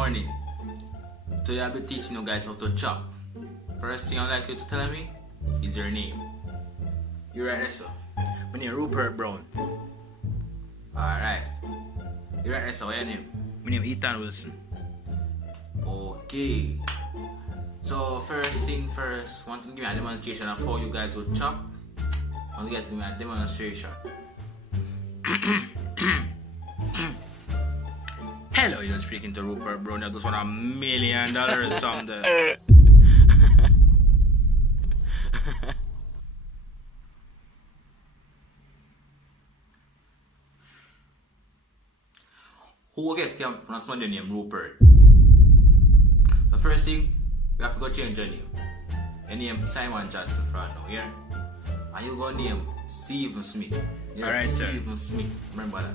morning. Today I'll be teaching you guys how to chop. First thing I'd like you to tell me is your name. You right there, sir? My name Rupert Brown. Alright. You right there, sir? What's your name? My name Ethan Wilson. Okay. So first thing first, want to give me a demonstration of how you guys would chop. Want to give me a demonstration. Hello, you're speaking to Rupert Brown. I just want $1 million someday. Who gets can pronounce my name Rupert? The first thing, we have to go change your name. Your name Simon Johnson for now, yeah? And you go name Stephen Smith. Yeah, Alright, sir. Stephen Smith. Remember that.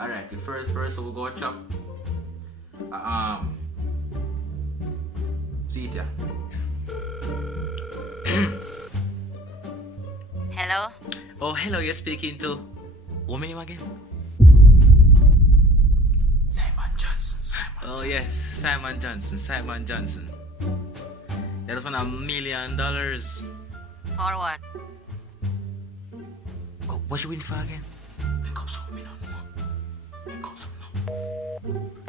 Alright, the first person we go chop. See it, yeah. Hello? Oh, hello, you're speaking to... What name again? Simon Johnson. Oh, yes, Simon Johnson. That was $1 million. For what? Oh, what you win for again? Make up something, no more. Make up something.